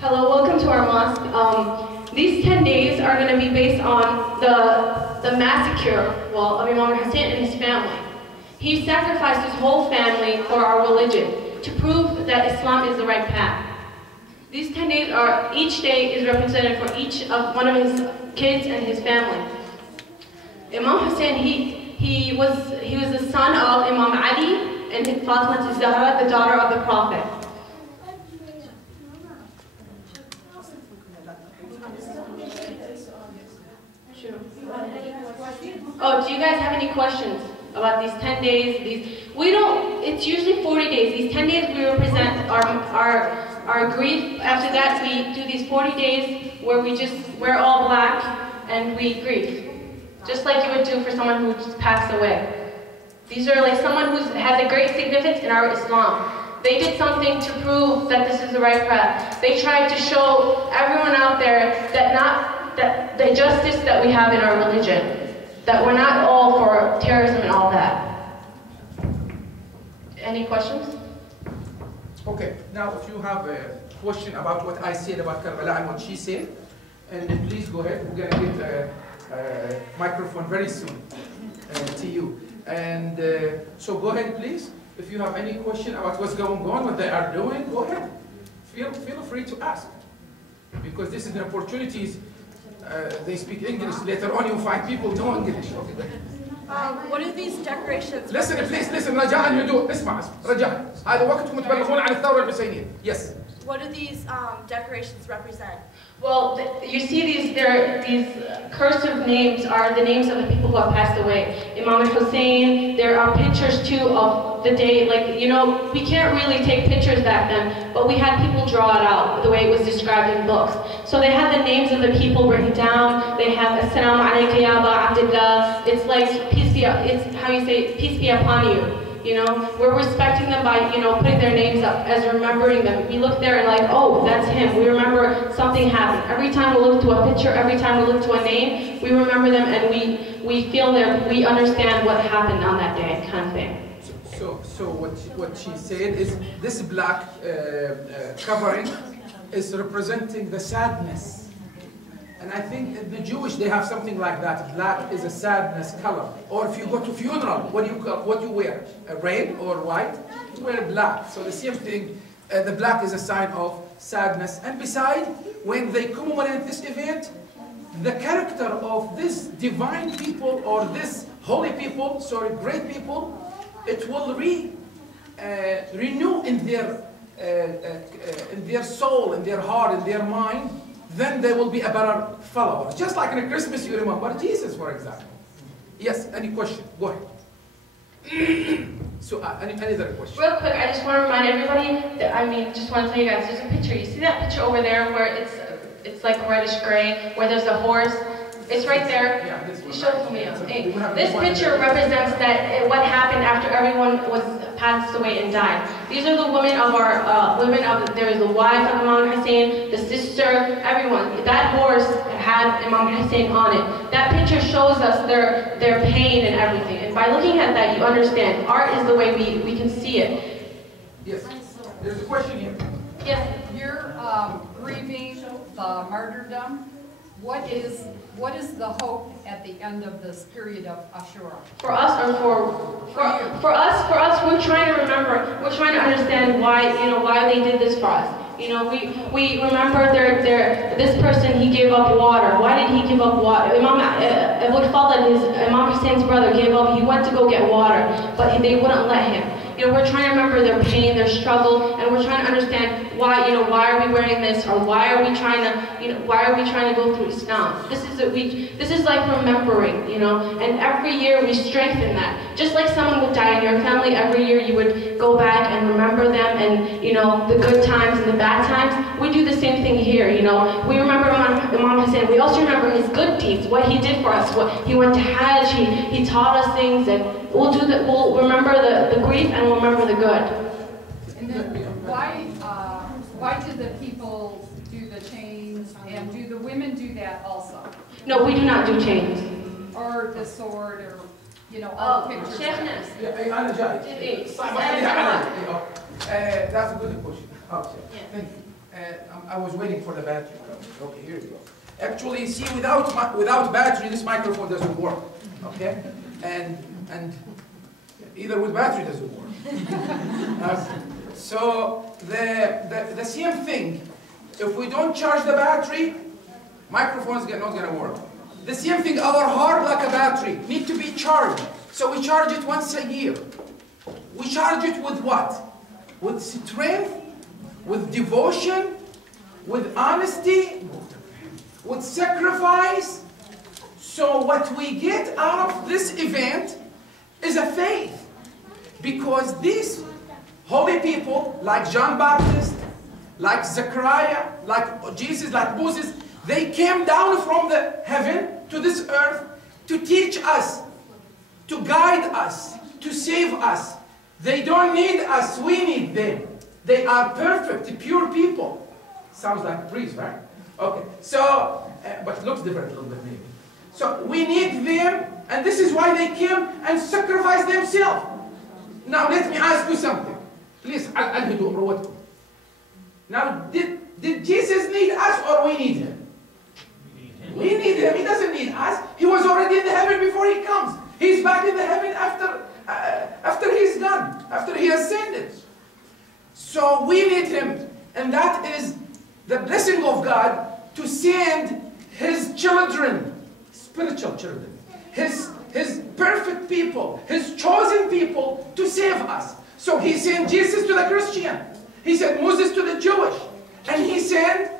Hello, welcome to our mosque. These 10 days are going to be based on the massacre, of Imam Hussein and his family. He sacrificed his whole family for our religion to prove that Islam is the right path. These 10 days are, each day is represented for each of one of his kids and his family. Imam Hussein, he was the son of Imam Ali and Fatima az-Zahra, the daughter of the Prophet. Oh, do you guys have any questions about these 10 days? It's usually 40 days. These 10 days we represent our grief. After that, we do these 40 days where we just wear all black and we grieve. Just like you would do for someone who just passed away. These are like someone who has a great significance in our Islam. They did something to prove that this is the right path. They tried to show everyone out there that the justice that we have in our religion, that we're not all for terrorism and all that. Any questions? Okay, now if you have a question about what I said about Karbala and what she said, and then please go ahead. We're going to get a microphone very soon to you. And so go ahead, please. If you have any question about what's going on, what they are doing, go ahead. Feel free to ask. Because this is an opportunity. They speak English. Later on, you find people know English. Okay. What are these decorations? Listen, please, listen. رجاء هدوء. اسمع رجاء. هذا وقتكم تبلغون عن الثورة الحسينية. Yes. What do these decorations represent? Well, you see these cursive names are the names of the people who have passed away. Imam Hussein, there are pictures too of the day, we can't really take pictures back then, but we had people draw it out the way it was described in books. So they had the names of the people written down. They have Assalamu alayka ya Aba Abdullah. It's like peace be, it's how you say peace be upon you. We're respecting them by, putting their names up as remembering them. We look there and like, oh, that's him. We remember something happened. Every time we look to a picture, every time we look to a name, we remember them and we feel that we understand what happened on that day, kind of thing. So what she said is this black covering is representing the sadness. And I think the Jewish, they have something like that. Black is a sadness color. Or if you go to funeral, what do you wear? Red or white? You wear black. So the same thing, the black is a sign of sadness. And besides, when they commemorate this event, the character of this divine people or this holy people, great people, it will renew in their soul, in their heart, in their mind. Then they will be a better follower. Just like in Christmas, you remember Jesus, for example. Yes, any question? Go ahead. So, any other question? Real quick, I just want to remind everybody that, just want to tell you guys, there's a picture. You see that picture over there where it's like reddish gray, where there's a horse? It's right there. Yeah, this one. Show it to me. Hey, this picture represents what happened after everyone was passed away and died. These are the women of there is the wife of Imam Hussein, the sister, everyone. That horse had Imam Hussein on it. That picture shows us their pain and everything. And by looking at that, you understand. Art is the way we can see it. Yes. There's a question here. Yes. You're grieving the martyrdom. What is the hope at the end of this period of Ashura? For us, or for us, we're trying to remember. We're trying to understand why they did this for us. We remember this person, he gave up water. Why did he give up water? Imam Hussein's brother gave up. He went to go get water, but they wouldn't let him. We're trying to remember their pain, their struggle, and we're trying to understand why are we wearing this, or why are we trying to go through Islam? This is like remembering, and every year we strengthen that. Just like someone would die in your family, every year you would go back and remember them, and the good times and the bad times. We do the same thing here, We remember Imam Hussein. We also remember his good deeds, what he did for us. He went to Hajj, he taught us things, and we'll remember the grief and we'll remember the good. And then why do the people do the chains, and do the women do that also? No, we do not do chains. Or the sword, or all the pictures. That's a good question. Okay, thank you. I was waiting for the battery. Okay, here we go. Actually, see, without battery, this microphone doesn't work. Okay, and either with battery doesn't work. So the same thing. If we don't charge the battery, microphones not gonna work. The same thing. Our heart, like a battery, need to be charged. So we charge it once a year. We charge it with what? With strength, with devotion, with honesty, with sacrifice. So what we get out of this event is a faith. Because these holy people, like John Baptist, like Zechariah, like Jesus, like Moses, they came down from the heaven to this earth to teach us, to guide us, to save us. They don't need us, we need them. They are perfect, pure people. Sounds like a priest, right? Okay, so, but it looks different a little bit maybe. So we need them, and this is why they came and sacrificed themselves. Now let me ask you something. Please, now, did Jesus need us or we need him? We need him. He doesn't need us. He was already in the heaven before he comes. He's back in the heaven after he's done, after he ascended. So we need him. And that is the blessing of God to send his children, spiritual children, his perfect people, his chosen people to save us. So he sent Jesus to the Christian. He sent Moses to the Jewish. And he sent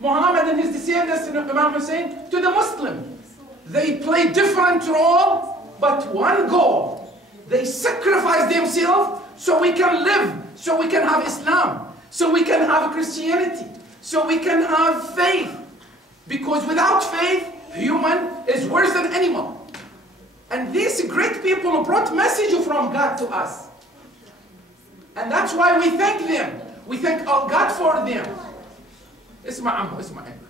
Muhammad and his descendants, Imam Hussein, to the Muslim. They play different roles, but one goal. They sacrifice themselves so we can live, so we can have Islam, so we can have Christianity, so we can have faith. Because without faith, human is worse than animal. And these great people brought message from God to us. And that's why we thank them. We thank God for them. اسمع عمو اسمع.